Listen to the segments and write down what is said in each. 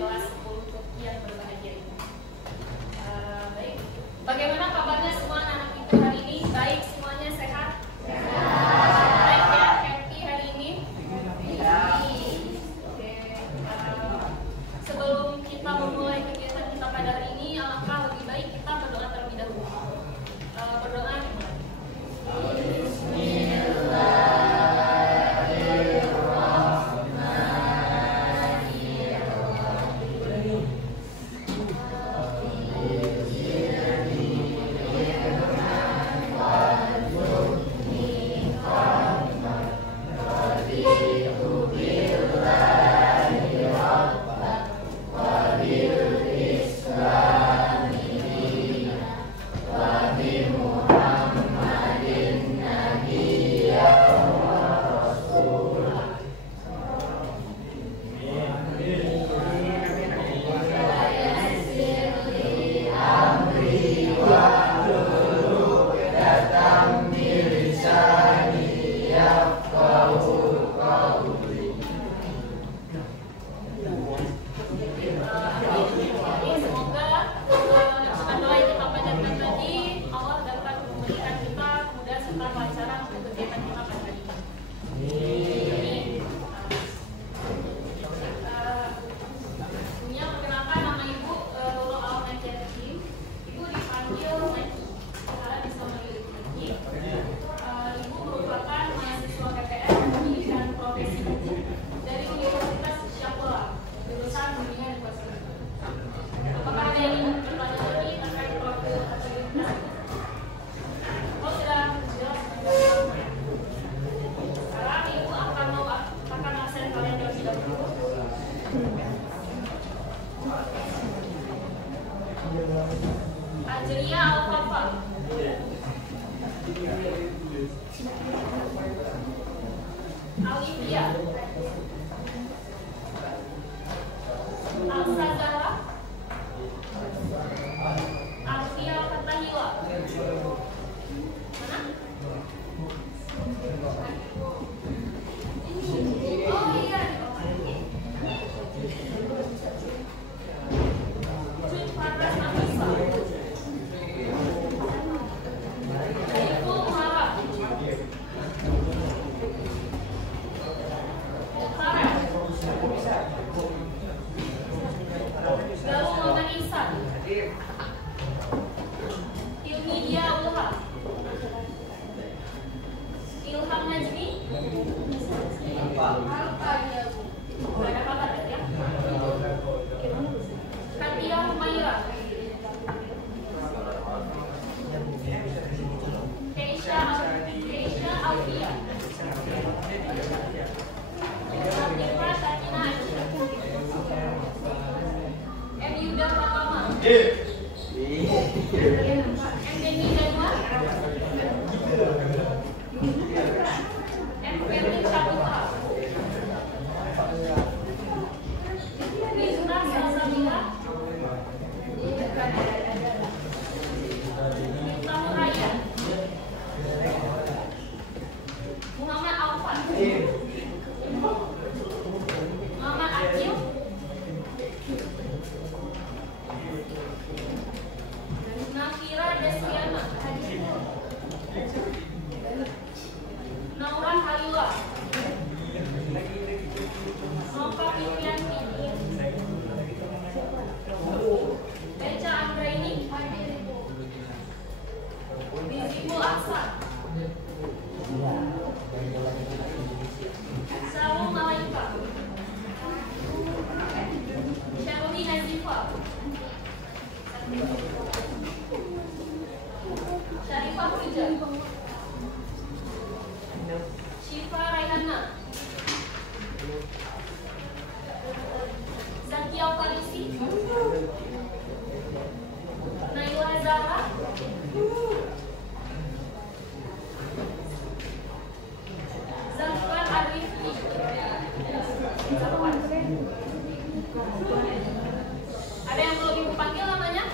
kelas 10 yang berbahagia ini. Baik, bagaimana kabarnya semua anak-anak itu hari ini? Baik, semuanya sehat? Baik ya, happy hari ini? Oke, sebelum kita memulai kegiatan kita pada hari ini, alangkah lebih baik kita berdoa terlebih dahulu. Berdoa dimulai. Ajeria Al-Fafa, Alivia, Al-Sadara, Alfia Fatahila. Mana? Oh iya. Ada yang perlu ibu panggil namanya?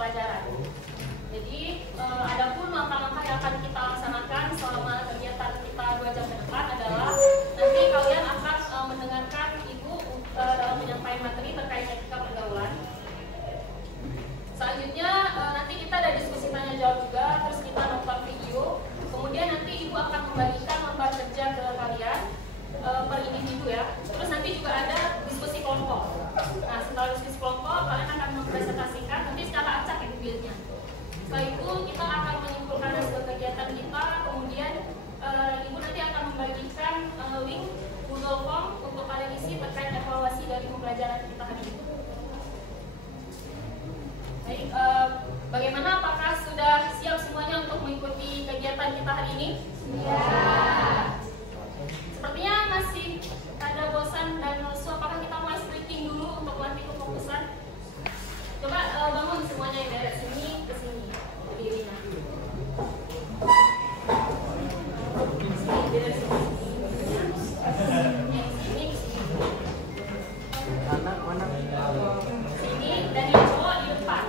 pelajaran. Jadi adapun langkah-langkah yang akan kita laksanakan selama kegiatan kita 2 jam ke depan adalah nanti kalian akan mendengarkan ibu dalam menyampaikan materi terkait etika pergaulan. Selanjutnya nanti kita ada diskusi tanya jawab juga, terus kita nonton video. Kemudian nanti ibu akan membagikan lembar kerja ke kalian per individu ya. Terus nanti juga ada diskusi kelompok. Nah setelah diskusi kelompok kalian akan mempresentasikan nanti secara acak ya videonya. Setelah itu kita akan menyimpulkan hasil kegiatan kita. Kemudian ibu nanti akan membagikan link Google Form untuk kalian isi terkait evaluasi dari pembelajaran kita hari ini. Baik, bagaimana? Apakah sudah siap semuanya untuk mengikuti kegiatan kita hari ini? Ya. Sepertinya masih ada bosan dan lesu. Apakah kita mulai stretching dulu untuk melatih kefokusan? Coba bangun semuanya yang dari sini ke sini. Berdirinya. Sini, dari sini. Sini dan yang cowok di depan.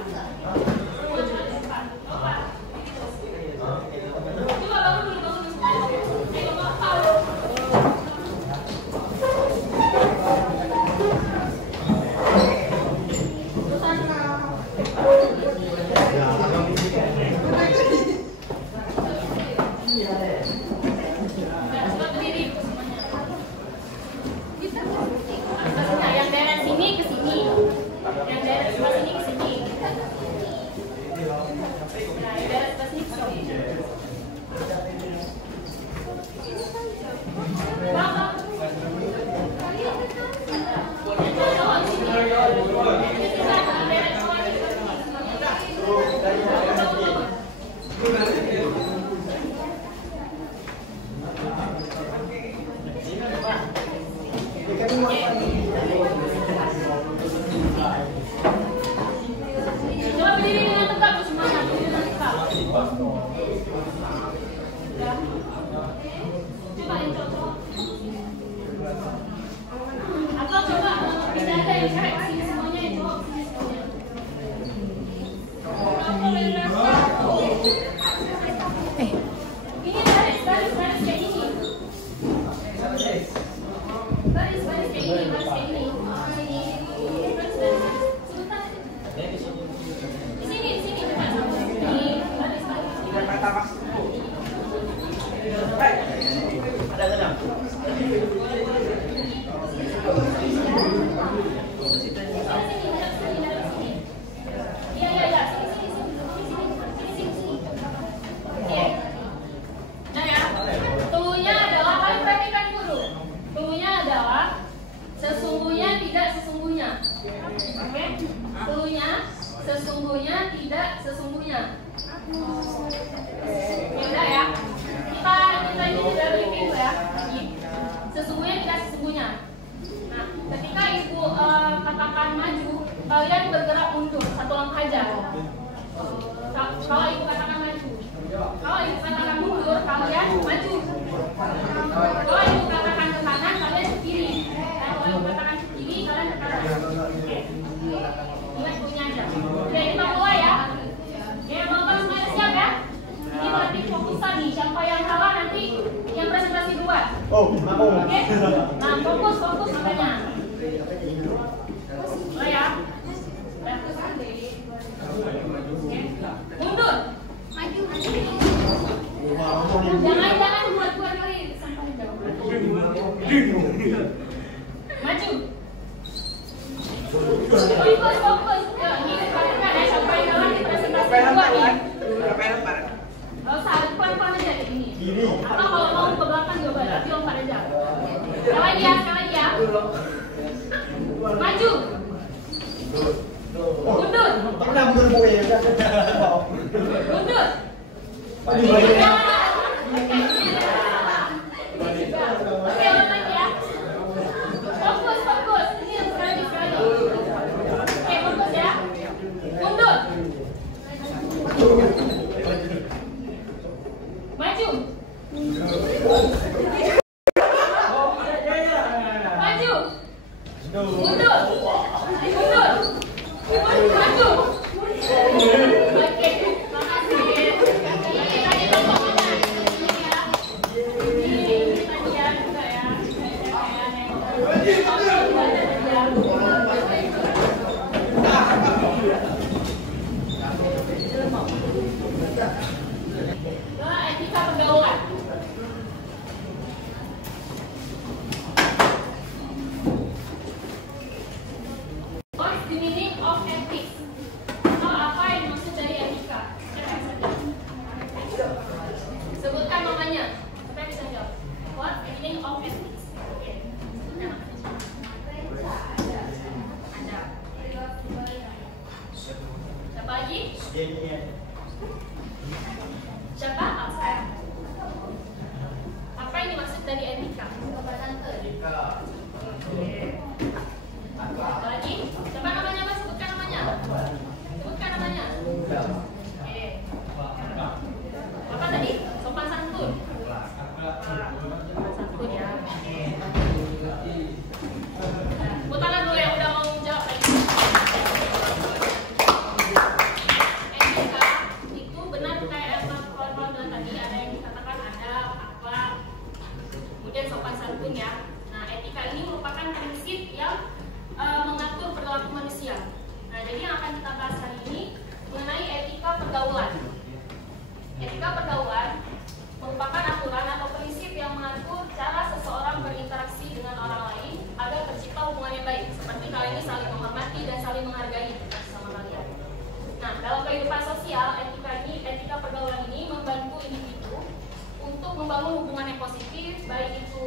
Sesungguhnya tidak sesungguhnya. Ya udah ya. Kita ini sudah review ya. Sesungguhnya tidak sesungguhnya. Nah, ketika ibu katakan maju, kalian bergerak mundur 1 langkah aja. Kalau ibu katakan maju, kalau ibu katakan mundur, kalian maju. Kalau ibu katakan ke kanan, kalian ke kiri. Kalau ibu katakan ke kiri, kalian ke kanan. Oke. Ingat punya aja. Oke, kita mulai ya. Oke, teman-teman semuanya siap ya? Ini melatih fokusan nih. Siapa yang salah nanti yang presentasi duluan. Oke? Nah, fokus makanya. Mulai ya. Mundur. Maju. Jangan buat kali sampai jauh. Maju. Fokus. Ini perhatikan ya, sampai dalam di presentasi dua nih. Gak usah, pelan-pelan aja di ini. Atau kalau mau ke belakang juga, tapi lompat aja. Sekali lagi ya. Maju. Mundur. Mundur. Oke, ulang lagi ya. Fokus. Ini yang sekali. Oke, fokus ya. Mundur. Maju. Maju. Mundur. Maju. Nah, etika pergaulan. What's the meaning of ethics? Atau apa yang dimaksud dari etika? Siapa yang bisa jawab? Sebutkan namanya. Siapa yang bisa jawab? What's the meaning of ethics? Oke. Ada. Siapa lagi? Siapa? Saya. Apa yang dimaksud dari etika? Apa lagi? Siapa namanya, Mas? Sebutkan namanya. Sebutkan namanya. Oke. Apa tadi? Sopan santun. Sopan santun ya. Tepuk tangan dulu yang udah mau jawab tadi. Etika itu benar kayak kawan-kawan bilang tadi, ada yang dikatakan ada akhlak, kemudian sopan santun ya. Nah, etika ini merupakan prinsip yang mengatur perilaku manusia. Nah, jadi yang akan kita bahas hari ini mengenai etika pergaulan. Etika pergaulan merupakan aturan atau prinsip yang mengatur cara seseorang berinteraksi dengan orang lain agar tercipta hubungan yang baik, seperti kalian ini saling menghormati dan saling menghargai sama kalian. Nah, dalam kehidupan sosial, etika pergaulan ini membantu individu untuk membangun hubungan yang positif, baik itu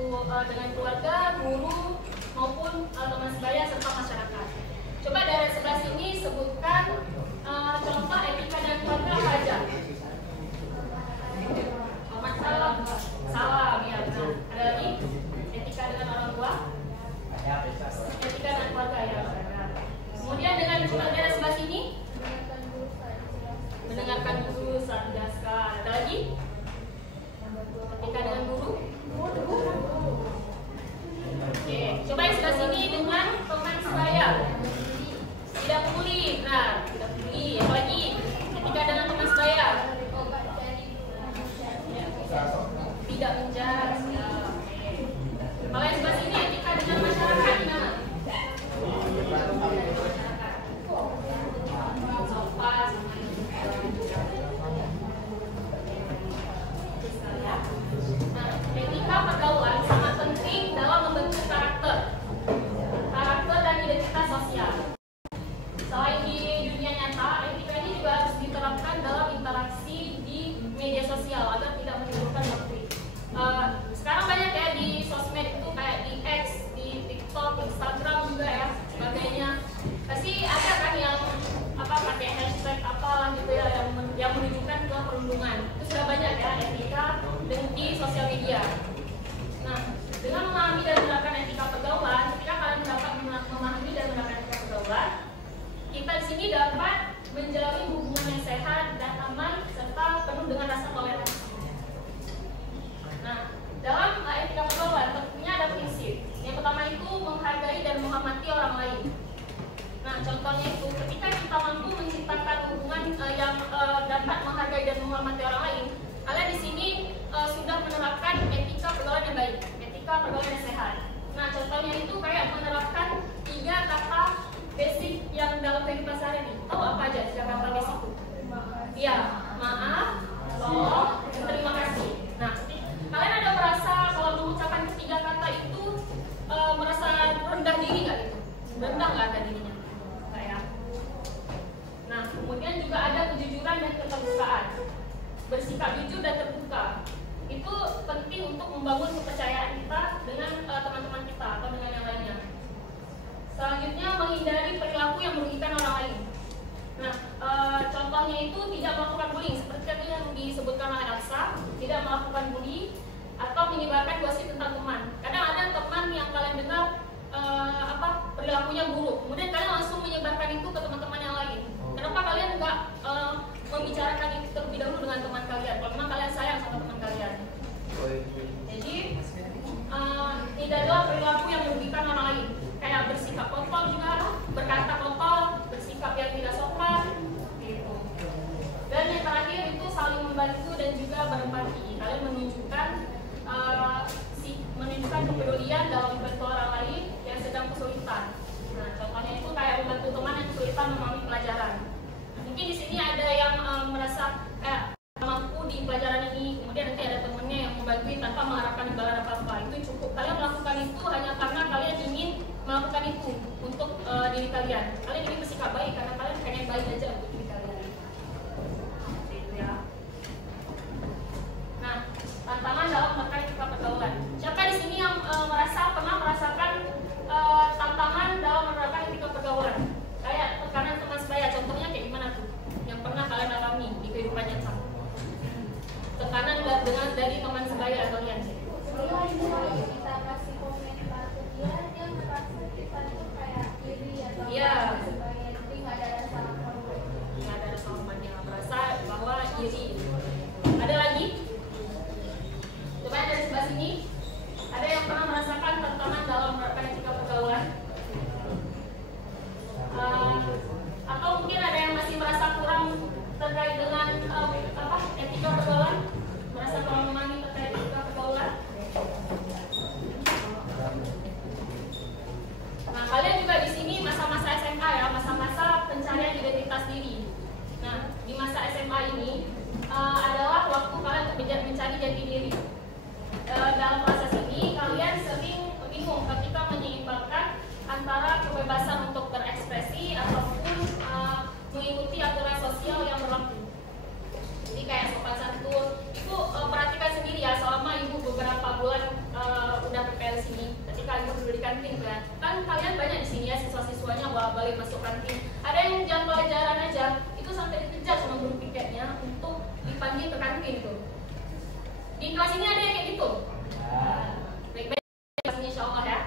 dengan keluarga, guru, maupun teman sebaya serta masyarakat. Coba dari sebelah sini sebutkan contoh etika dan keluarga apa aja? Hormat salam, salam ya benar. Ada lagi? Etika dengan orang tua? Etika dengan keluarga ya benar. Kemudian dengan coba dari sebelah sini? Mendengarkan guru, saat menjelaskan. Ada lagi? Etika dengan guru? Oke, coba yang sebelah sini dengan teman sebaya. Tidak peduli, nah, tidak peduli. Apa lagi? Ketika dengan teman sebaya. Tidak menjudge. Ya. Kalau yang sebelah sini etika dengan masyarakat gimana? Sopan. Nah, etika pergaulan sangat penting dalam membentuk karakter dan identitas sosial. Selain di dunia nyata, etika ini juga harus diterapkan dalam interaksi di media sosial agar tidak menimbulkan konflik. Sekarang banyak ya di sosmed itu kayak di X, di TikTok, Instagram juga ya sebagainya. Pasti ada kan yang pakai hashtag apalah gitu ya yang menunjukkan ke perundungan. Itu sudah banyak ya etika di sosial media. Nah, dengan memahami dan menerapkan etika pergaulan, ketika kalian dapat memahami dan menerapkan etika pergaulan, kita di sini dapat menjalin hubungan yang sehat dan aman serta penuh dengan rasa toleransi. Nah, dalam etika pergaulan tentunya ada prinsip. Yang pertama itu menghargai dan menghormati orang lain. Nah, contohnya itu ketika kita mampu menciptakan hubungan yang dapat menghargai dan menghormati orang lain, kalian di sini sudah menerapkan etika pergaulan yang baik, etika pergaulan yang sehat. Nah, contohnya itu kayak menerapkan 3 kata basic yang dalam kehidupan sehari-hari. Tahu apa aja 3 kata basic itu? Iya, maaf, tolong, terima kasih. Nah, kalian ada merasa kalau mengucapkan 3 kata itu merasa rendah diri nggak gitu? Rendah nggak ada dirinya? Nggak ya? Nah, kemudian juga ada kejujuran dan keterbukaan. Bersikap jujur dan terbuka. Itu penting untuk membangun kepercayaan kita dengan teman-teman kita atau dengan yang lainnya. Selanjutnya, menghindari perilaku yang merugikan orang lain. Nah, contohnya itu tidak melakukan bullying, seperti tadi yang disebutkan oleh Elsa, tidak melakukan bullying atau menyebarkan gosip tentang teman. Kadang ada teman yang kalian dengar perilakunya buruk, kemudian kalian langsung menyebarkan itu ke teman-teman yang lain. Kenapa kalian nggak membicarakan itu terlebih dahulu dengan teman kalian? Kalau memang kalian sayang sama teman kalian. Jadi tidak ada perilaku yang merugikan orang lain. Kayak bersikap kotor juga, berkata kotor, bersikap itu untuk diri kalian. Kalian ini bersikap baik karena kalian pengen baik aja untuk diri kalian. Seperti itu ya. Nah, tantangan dalam menekan etika pergaulan. Siapa di sini yang pernah merasakan tantangan dalam menerapkan etika pergaulan? Kayak tekanan teman sebaya, contohnya kayak gimana tuh? Yang pernah kalian alami di kehidupan nyata? Tekanan dari teman sebaya kalian. Kita kasih komentar ke dia merasa kita itu kayak iri atau supaya jadi nggak ada rasa hormat. Nggak ada rasa hormatnya, merasa bahwa iri. Ada lagi? Coba dari sebelah sini. Ada yang pernah merasakan tantangan dalam menerapkan etika pergaulan? Atau mungkin ada yang masih merasa kurang terkait dengan etika pergaulan? Merasa kurang memahami terkait etika pergaulan? Nah, kalian juga di sini masa-masa SMA ya, masa-masa pencarian identitas diri. Nah, di masa SMA ini adalah waktu kalian untuk mencari jati diri. Dalam proses ini kalian sering bingung ketika menyeimbangkan antara kebebasan untuk berekspresi ataupun mengikuti aturan sosial yang berlaku. Jadi kayak sopan santun itu perhatikan sendiri ya, selama ibu beberapa bulan udah PPL sini, ketika ibu duduk di kantin kan kalian banyak di sini ya siswa-siswanya balik masuk kantin. Ada yang jam pelajaran aja itu sampai dikejar sama guru piketnya untuk dipanggil ke kantin tuh. Di kelas ini ada yang kayak gitu? Baik-baik kelasnya insya Allah ya.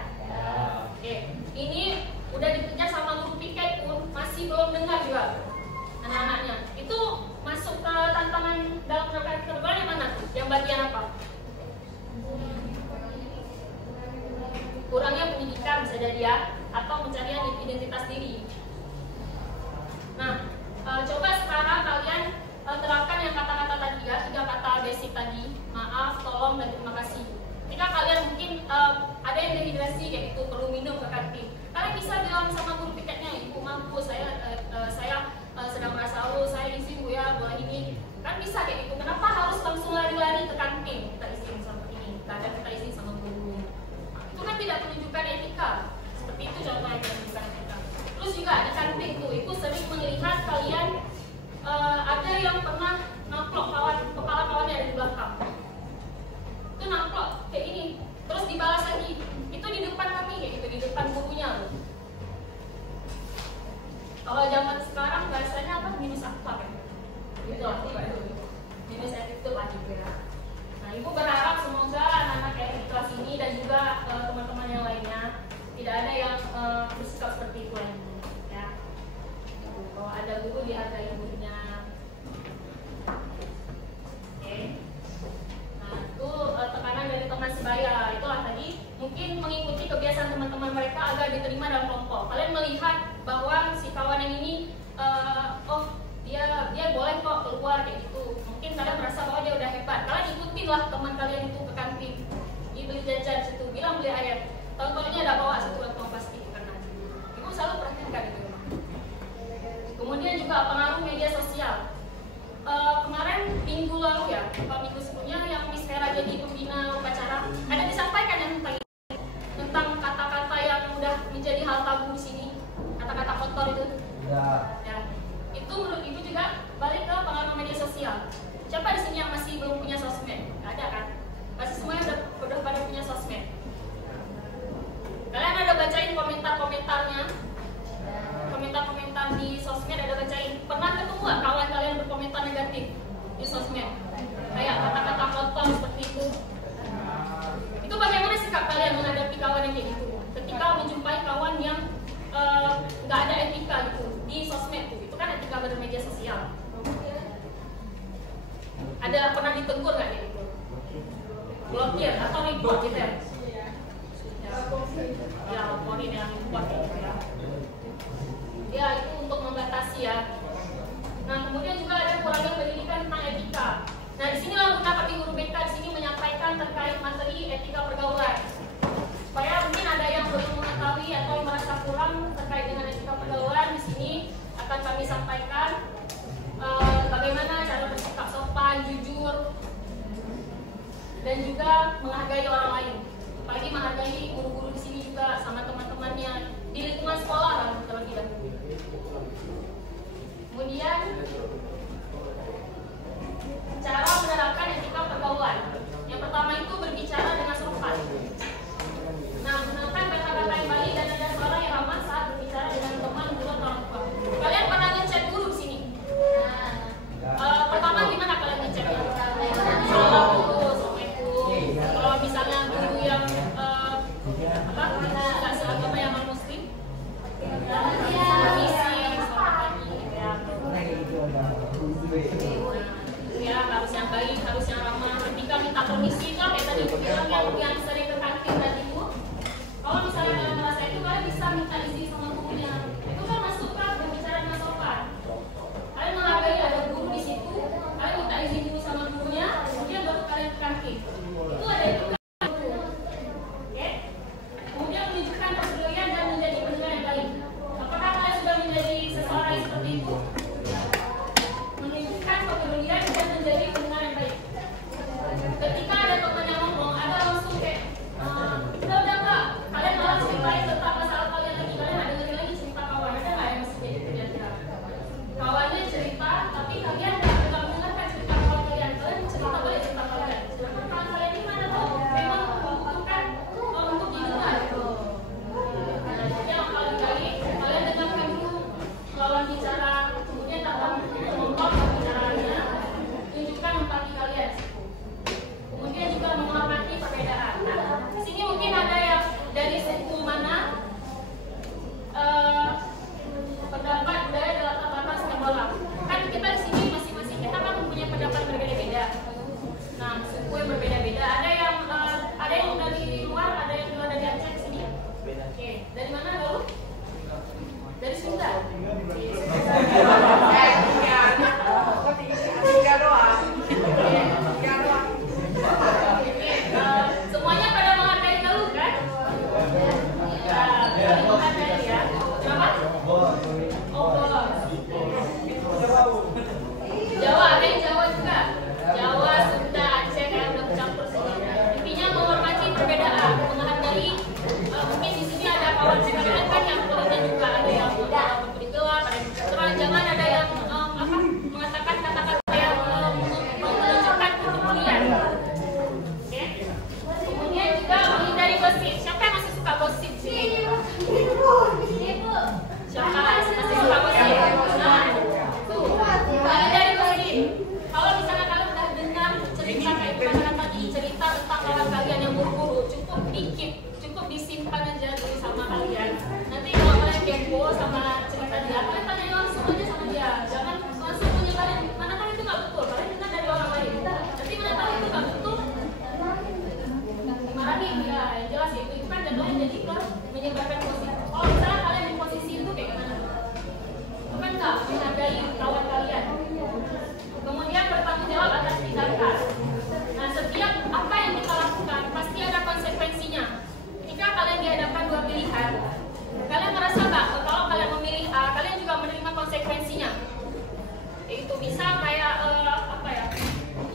Oke, ini udah dikejar sama guru piket pun masih belum dengar juga anak-anaknya. Itu masuk ke tantangan dalam menerapkan pergaulan yang mana? Yang bagian apa? Kurangnya pendidikan bisa jadi ya, atau pencarian identitas diri. Nah, coba sekarang kalian terapkan yang kata-kata tadi ya, 3 kata basic tadi, maaf, tolong, dan terima kasih. Ketika kalian mungkin ada yang dehidrasi kayak gitu, perlu minum ke kantin, kalian bisa bilang sama guru piketnya, ibu mampu, saya sedang merasa haus, saya izin bu ya, boleh ini, kan bisa kayak gitu. Kenapa harus langsung lari-lari ke kantin? Kita izin sama ini, kadang kita izin sama guru. Itu kan tidak menunjukkan etika. Seperti itu contohnya yang menunjukkan etika. Terus juga di kantin tuh, ibu sering melihat kalian ada yang pernah namplok kepala kawannya dari belakang. Itu namplok kayak ini, terus dibalas lagi. Itu di depan kami kayak gitu, di depan gurunya loh. Kalau zaman sekarang bahasanya apa? Minus apa kan? Gitu lah, minus attitude lah gitu ya. Nah, ibu berharap semoga anak-anak kayak di kelas ini dan juga teman-teman yang lainnya tidak ada yang bersikap seperti itu lagi ya. Kalau ada guru dihargai gurunya. Oke. Nah, itu tekanan dari teman sebaya. Itulah tadi mungkin mengikuti kebiasaan teman-teman mereka agar diterima dalam kelompok. Kalian melihat bahwa si kawan yang ini dia boleh kok keluar kayak gitu. Mungkin kalian merasa bahwa dia udah hebat. Kalian ikutinlah teman kalian itu ke kantin. Dia beli jajan situ, bilang beli ayam. Tahu-tahunya ada bawa satu kantong plastik karena ibu selalu perhatikan itu. Kemudian juga pengaruh media sosial. Kemarin minggu lalu ya, minggu sebelumnya yang Miss Vera jadi pembina upacara, ada disampaikan yang tentang kata-kata yang udah menjadi hal tabu di sini, kata-kata kotor itu. Ya. Itu menurut ibu juga balik ke pengaruh media sosial. Siapa di sini yang masih belum punya sosmed? Gak ada kan? Pasti semuanya udah pada punya sosmed. Kalian ada bacain komentar-komentarnya? Komentar-komentar di sosmed ada bacain? Pernah ketemu gak kawan kalian berkomentar negatif di sosmed? Kayak kata-kata kotor seperti itu. Itu bagaimana sikap kalian menghadapi kawan yang kayak gitu? Ketika menjumpai kawan yang nggak ada etika gitu di sosmed tuh, itu kan etika bermedia sosial. Ada pernah ditegur nggak kayak gitu? Blokir atau report gitu ya? Ya, laporin yang report gitu ya. Ya, itu untuk membatasi ya. Nah, kemudian juga ada kurangnya pendidikan tentang etika. Nah, di sinilah pendapat guru BK di sini menyampaikan terkait materi etika pergaulan. Supaya mungkin ada yang belum mengetahui atau yang merasa kurang terkait dengan etika pergaulan, di sini akan kami sampaikan bagaimana cara bersikap sopan, jujur, dan juga menghargai orang lain. Apalagi menghargai guru-guru di sini juga sama teman-temannya. Ya, harus yang baik, harus yang ramah. Ketika minta permisi kan kayak tadi bilang yang sering ke kantin tadi Bu. Kalau misalnya kalian merasa itu, kalian bisa minta izin sama gurunya. Itu kan masuk kan berbicara dengan sopan. Kalian menghargai ada guru di situ, kalian minta izin dulu sama gurunya, kemudian baru kalian ke kantin. Itu ada itu. Oke. Kemudian menunjukkan kepedulian dan menjadi pendengar yang baik. Apakah kalian sudah menjadi seseorang yang seperti itu? Menunjukkan kepedulian dan menjadi pendengar yang baik. Ketika ada teman yang ngomong, ada langsung kayak udah Kak, kalian malah ceritain tentang masalah kalian lagi, kalian ada lagi cerita kawan, ada nggak yang masih kayak gitu kira-kira? Kawannya cerita, tapi kalian nggak mendengarkan cerita kawan kalian. Kalian cerita boleh cerita kalian. Sedangkan kawan kalian ini mana tahu memang membutuhkan untuk didengar. Yang paling baik kalian dengarkan dulu lawan bicara, kemudian datang mengontrol pembicaraannya, tunjukkan empati kalian. Kemudian juga menghormati perbedaan. Nah, di sini mungkin ada yang dari suku mana, pendapat budaya dalam tatanan sepak bola. Kan kita di sini masing-masing kita kan mempunyai pendapat berbeda-beda. Nah, suku yang berbeda-beda. Ada yang dari luar, ada yang dari Aceh sini. Oke, dari mana dulu? Dari Sunda. Semuanya pada menghargai dulu kan? Ya, saling menghargai ya. Kenapa? Oh, Jawa, ada yang Jawa juga. Jawa, Sunda, Aceh, kayak udah campur semua. Intinya menghormati perbedaan, menghargai. Mungkin di sini ada kawan sekalian kan yang kulitnya juga ada yang berkulit gelap, ada yang terang. Jangan ada yang mengatakan kata-kata yang menunjukkan kepedulian. Oke. Kemudian juga menghindari gosip. Siapa yang masih suka gosip sih? Siapa masih suka gosip? Nah, tuh menghindari gosip. Kalau misalnya kalian udah dengar cerita kayak gimana tadi, cerita tentang kawan kalian yang buru-buru, cukup dikit, cukup disimpan aja dulu sama kalian. Nanti kalau kalian kepo sama cerita dia, kalian tanya langsung aja sama dia. Jangan langsung menyebarin, mana tahu itu nggak betul. Kalian dengar dari orang lain. Nanti mana tahu itu nggak betul, dimarahin ya. Yang jelas itu kan jadinya jadi ke menyebarkan gosip. Kalau misalnya kalian di posisi itu kayak gimana? Itu kan nggak menghargai kawan kalian. Kemudian bertanggung jawab atas tindakan. Nah, setiap apa yang kita lakukan pasti ada konsekuensinya. Ketika kalian dihadapkan dua pilihan, kalian merasa nggak kalau kalian memilih A, kalian juga menerima konsekuensinya. Itu bisa kayak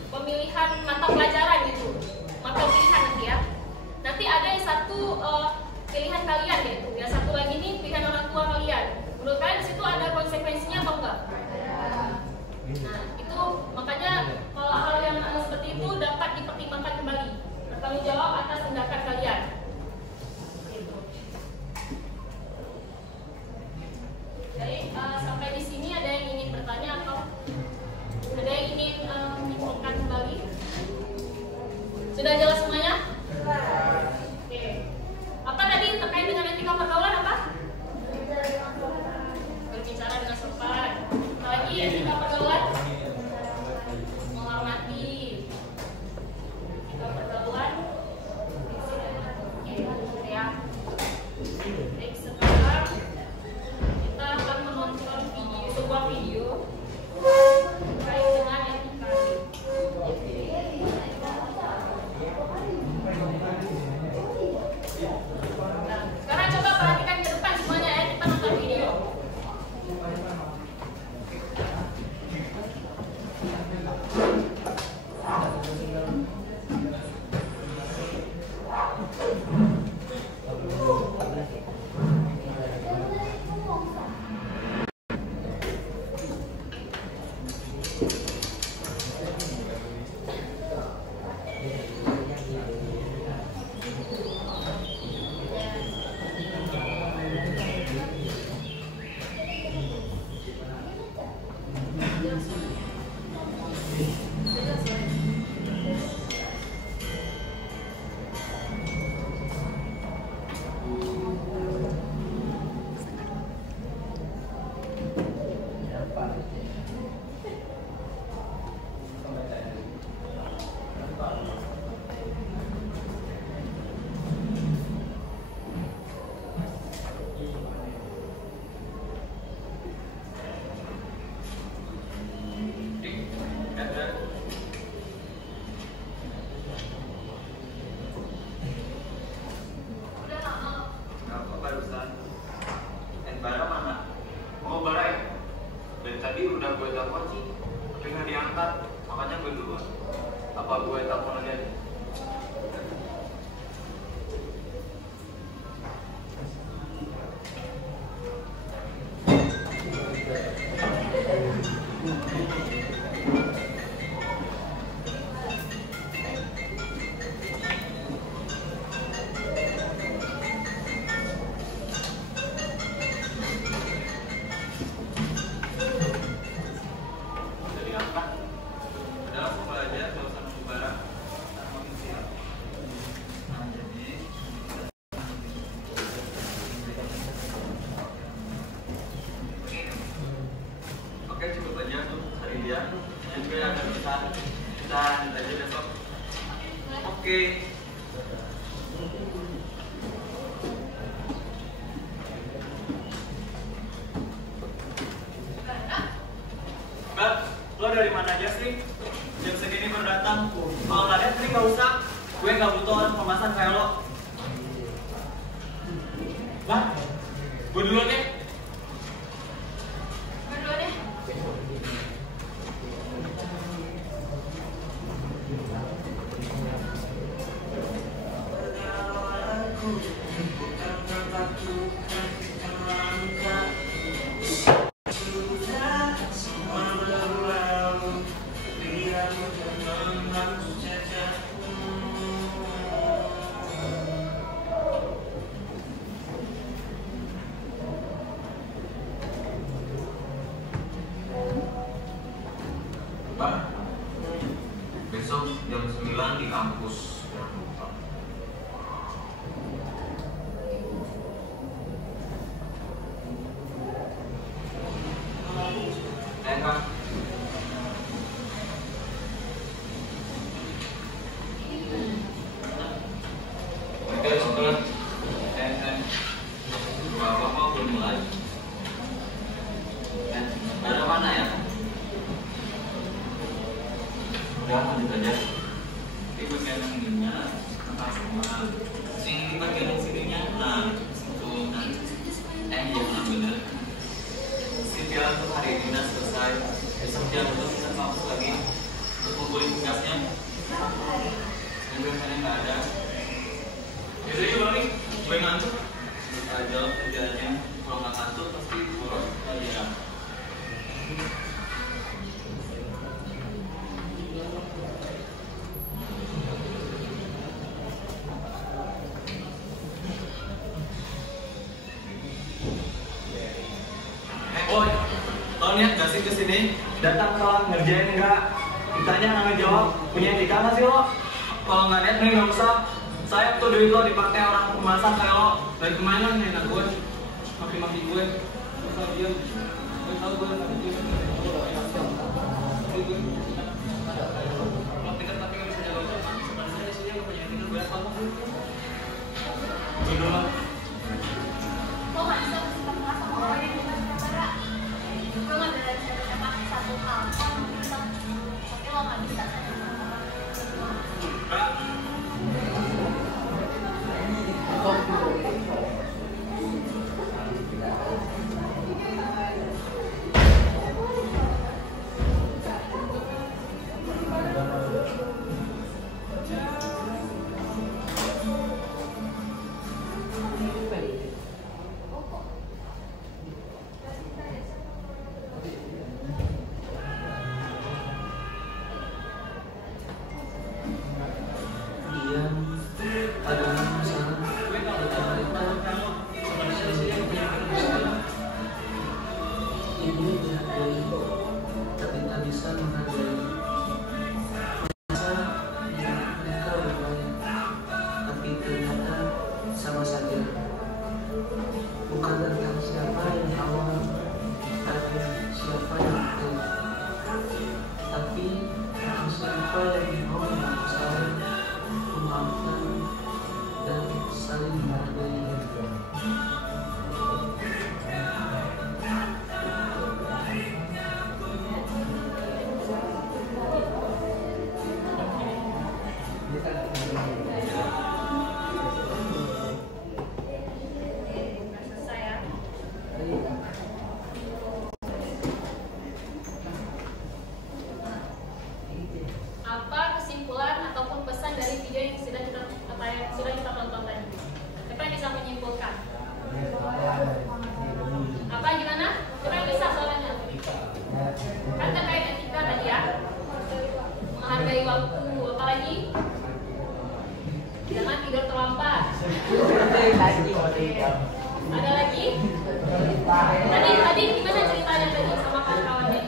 pemilihan mata pelajaran gitu, mata pilihan nanti ya. Nanti ada yang satu pilihan kalian gitu, yang satu lagi ini pilihan orang tua kalian. Menurut kalian di situ ada konsekuensinya atau enggak? Nah, itu makanya kalau hal yang seperti itu dapat dipertimbangkan kembali. Bertanggung jawab atas tindakan kalian. Gitu. Jadi sampai di sini ada yang ingin bertanya atau ada yang ingin menyimpulkan kembali? Sudah jelas semuanya? Oke. Apa tadi terkait dengan etika pergaulan apa? Berbicara dengan sopan. Lagi etika pergaulan, menghormati. Etika pergaulan. Oke, ya. Baik, sekarang kita akan menonton sebuah video terkait dengan etika. Nah, sekarang coba perhatikan ke depan semuanya ya, kita nonton video. udah gue telepon sih, tapi nggak diangkat, makanya gue duluan. Apa gue telepon lagi aja? Mbak, lo dari mana aja sih? Jam segini baru datang. Kalau nggak ada, sih nggak usah. Gue nggak butuh orang pemasan kayak lo. Mbak, gue duluan ya. Gue duluan ya. Pak, besok jam 9 di kampus. Kak. Oke, setelah Bapak mau belum mulai. Ada mana ya? Udah lanjut aja. Ikut gendong ininya, entah semua. Sing ikut gendong sininya, nah itu nanti. Iya benar bener. Si piala untuk hari ini udah selesai. Besok jam itu kita kampus lagi untuk ngumpulin tugasnya. Dan biasanya nggak ada. Yaudah yuk balik, gue ngantuk. Aja kerjanya, kalau nggak ngantuk pasti boros pelajaran. Boy, lo niat gak sih kesini? Datang telat, ngerjain enggak? Ditanya nggak ngejawab, punya etika nggak sih lo? Kalau nggak niat nih nggak usah. Sayang tuh duit lo dipakai orang pemasan kayak lo. Dari kemana nih anak gue? Maki-maki gue. Masa dia? Gue tau gue nggak dia. Lo tiket tapi nggak bisa jaga lo. Sebenarnya di sini lo punya etika gue apa? Gue dulu. Lo nggak bisa bersikap keras sama orang yang bukan saudara. Gue nggak belain siapa satu hal, tapi lo nggak bisa. lagi? Jangan tidur terlambat. Ada lagi? Tadi gimana ceritanya tadi sama kawan-kawannya?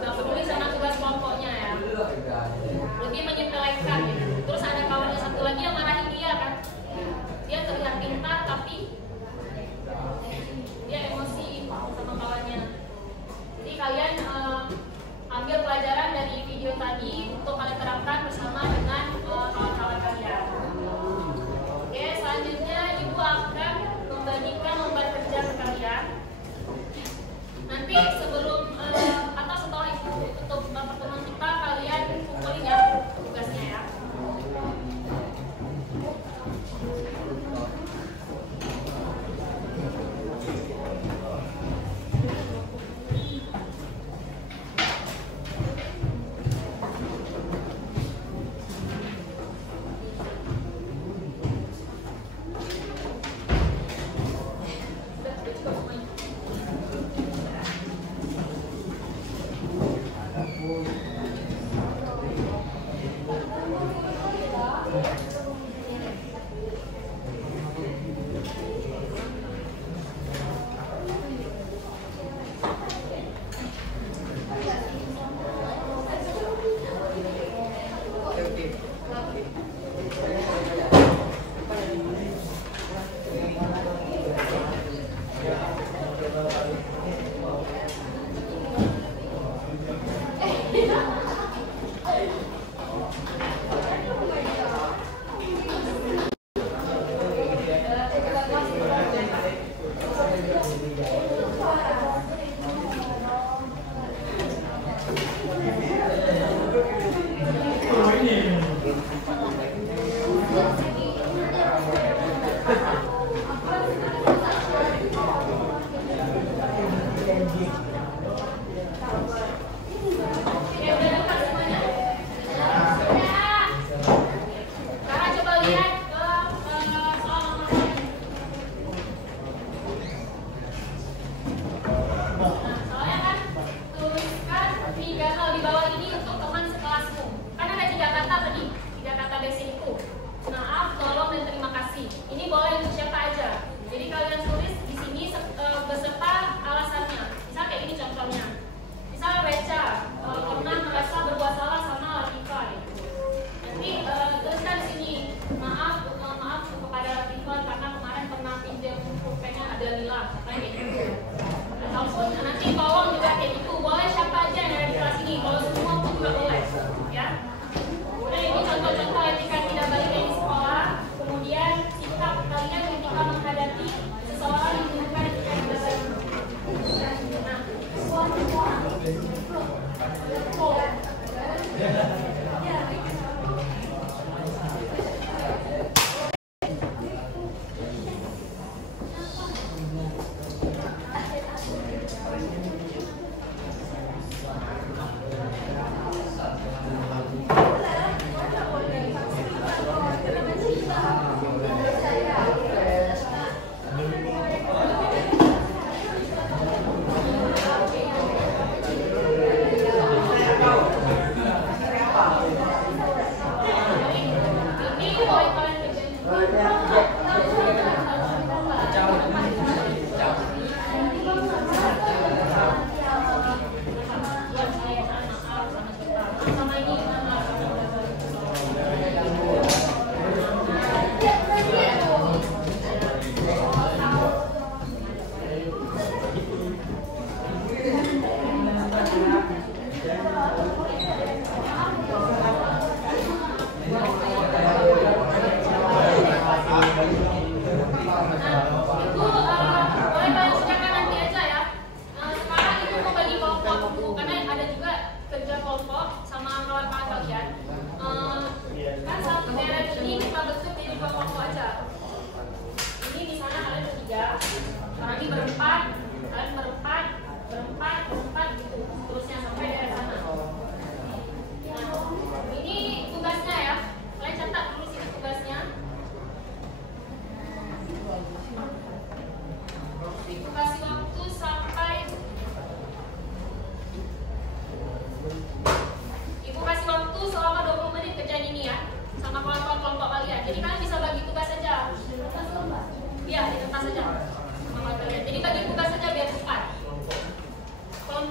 Gak peduli sama tugas kelompoknya ya. Lebih menyepelekan gitu. Terus ada kawannya satu lagi yang marahin dia kan. Dia terlihat pintar tapi dia emosi sama kawannya. Jadi kalian ambil pelajaran dari video tadi untuk kalian terapkan bersama dengan kawan-kawan kalian. Oke, selanjutnya Ibu akan membagikan lembar kerja ke kalian. Nanti sebelum atau setelah Ibu tutup pertemuan kita, kalian kumpulin ya tugasnya ya.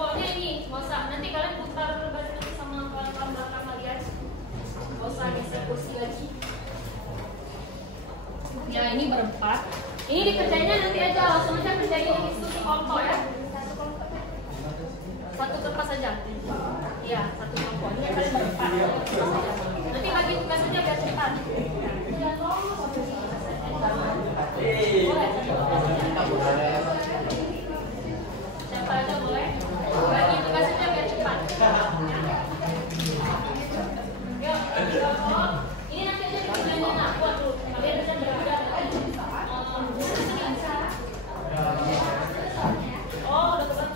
pokoknya ini nggak usah nanti kalian putar balik lagi sama kawan-kawan belakang kalian, nggak usah geser kursi lagi. Ya ini berempat, ini dikerjainnya nanti aja langsung aja kerjain diskusi kelompok ya. Satu kertas saja. Iya, satu kelompok. Ini kalian berempat. Nanti bagi tugas saja biar cepat. Siapa aja boleh. Bagi tugas saja biar cepat. Yuk, ini nanti aja dikerjain aku dulu. Kalian bisa belajar. Oh, udah kebetulan.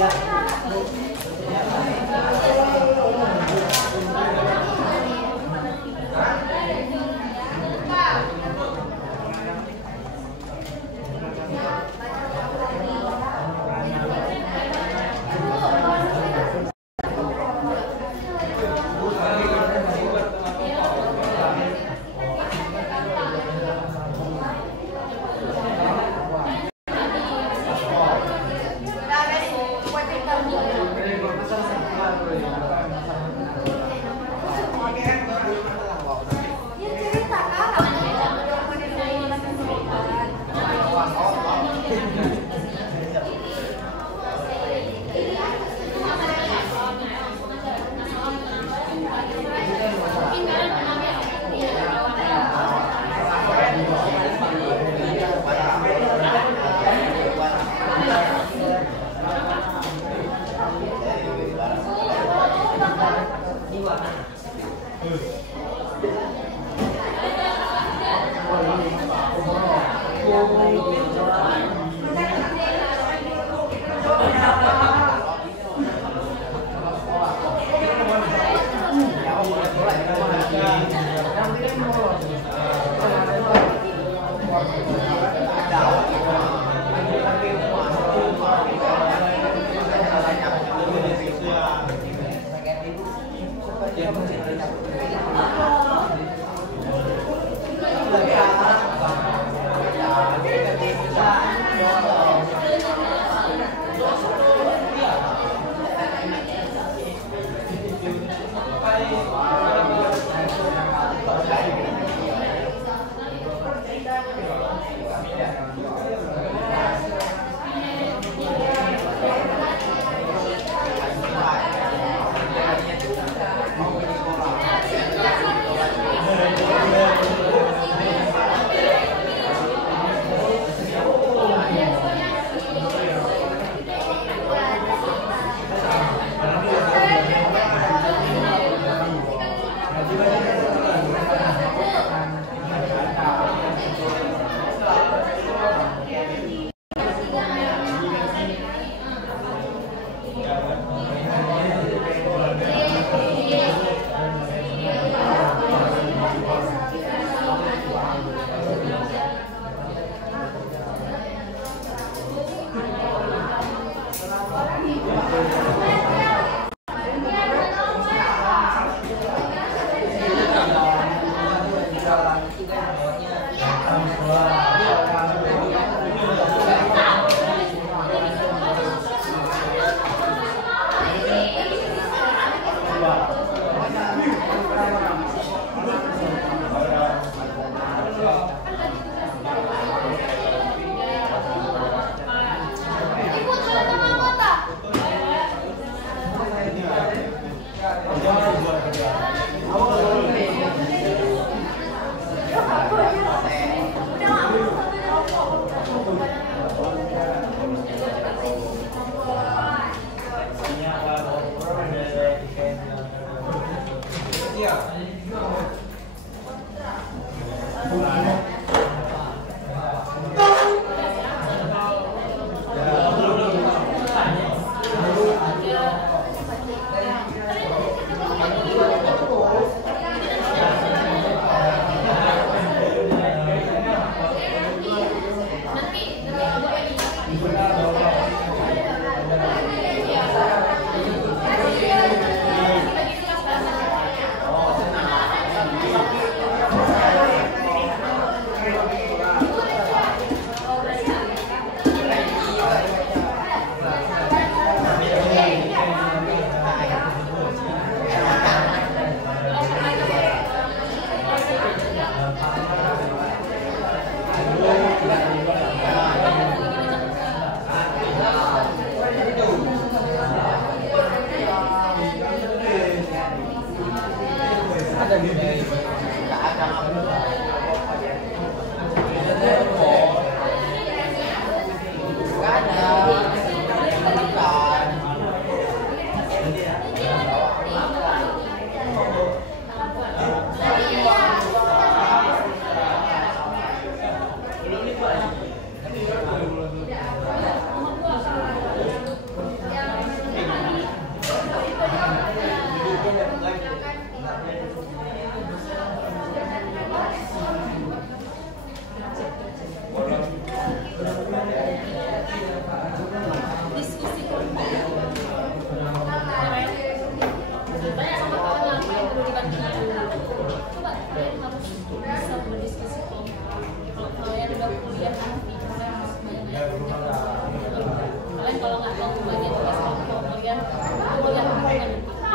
Udah, guys, buat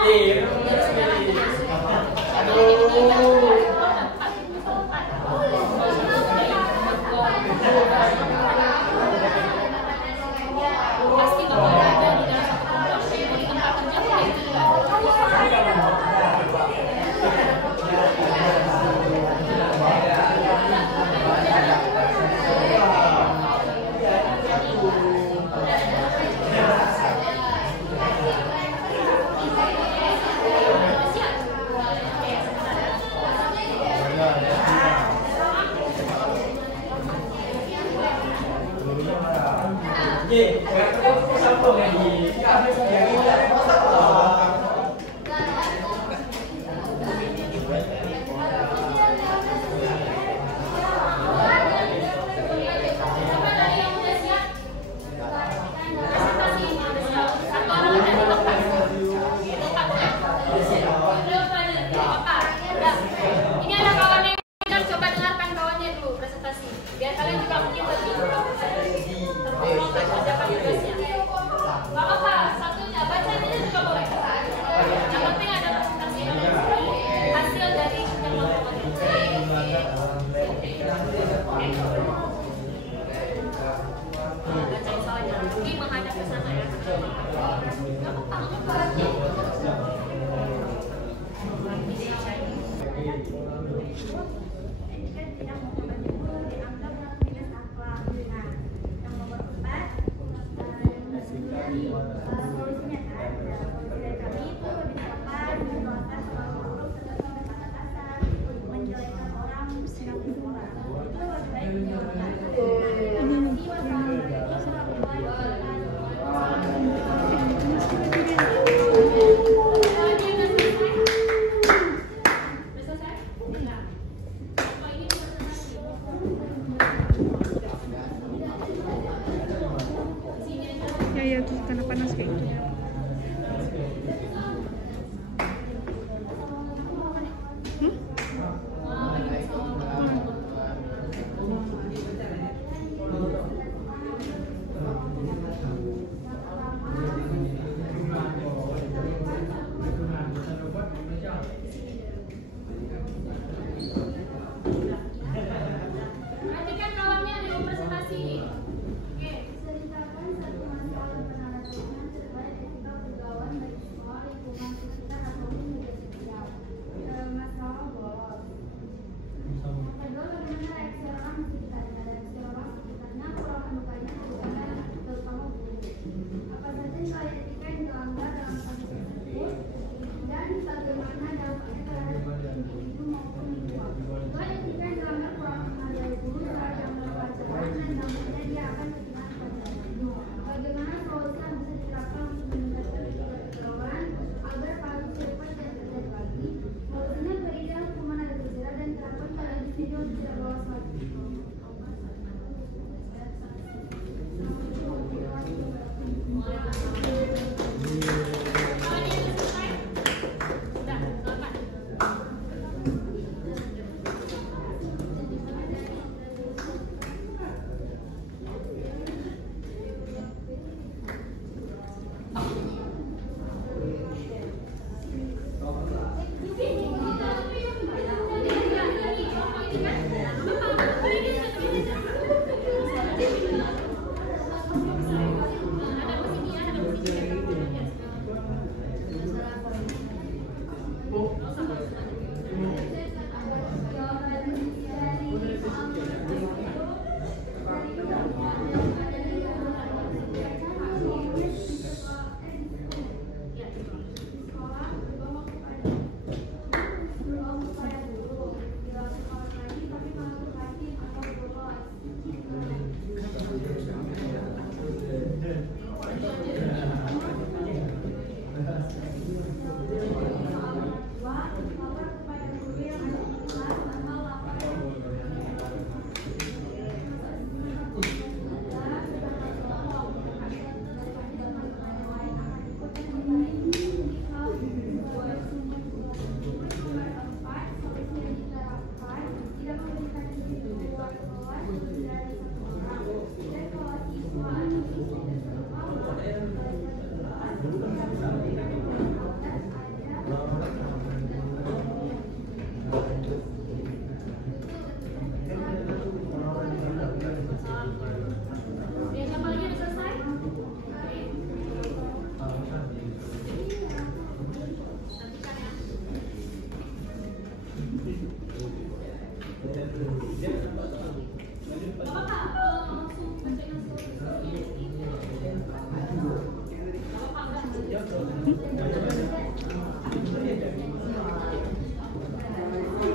Pasti bakal ada di dalam satu kelompok di tempat kerja kayak gitu. Ini ada kawannya yang benar, coba dengarkan kawannya dulu presentasi. Biar kalian juga mungkin lebih dapat tugasnya. Gak apa-apa, satunya baca ini juga boleh. Yang penting ada presentasi hasil dari yang melakukan. Bacain soalnya, ini menghadap ke sana ya. Gak apa-apa. Ya, karena panas kayak gitu. Perhatikan kawannya ada yang presentasi ini. Oke.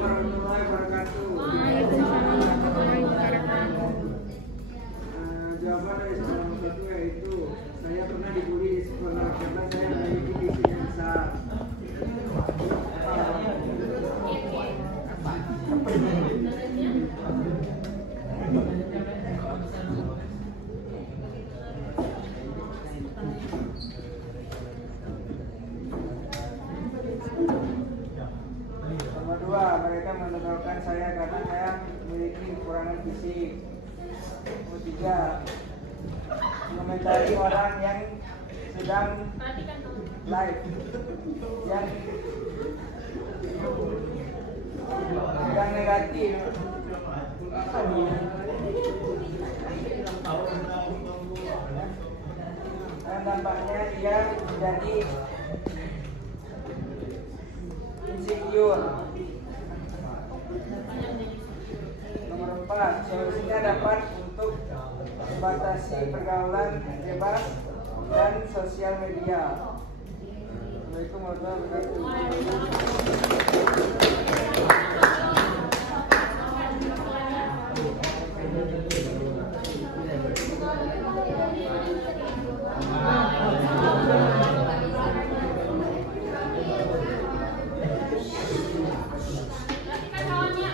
warahmatullahi wabarakatuh. Waalaikumsalam warahmatullahi wabarakatuh. Jawaban dari soal nomor 1 yaitu saya pernah dibully di sekolah karena saya memiliki fisik yang besar. Nomor 2, mereka menodongkan saya karena saya memiliki kekurangan fisik. Nomor 3, mengomentari orang yang sedang Perhatikan dong. live yang negatif. Dan tampaknya dia menjadi insecure. Nomor 4, solusinya dapat untuk membatasi pergaulan bebas dan sosial media. Assalamualaikum warahmatullahi Perhatikan kawannya.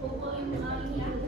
kumpulin ini ya.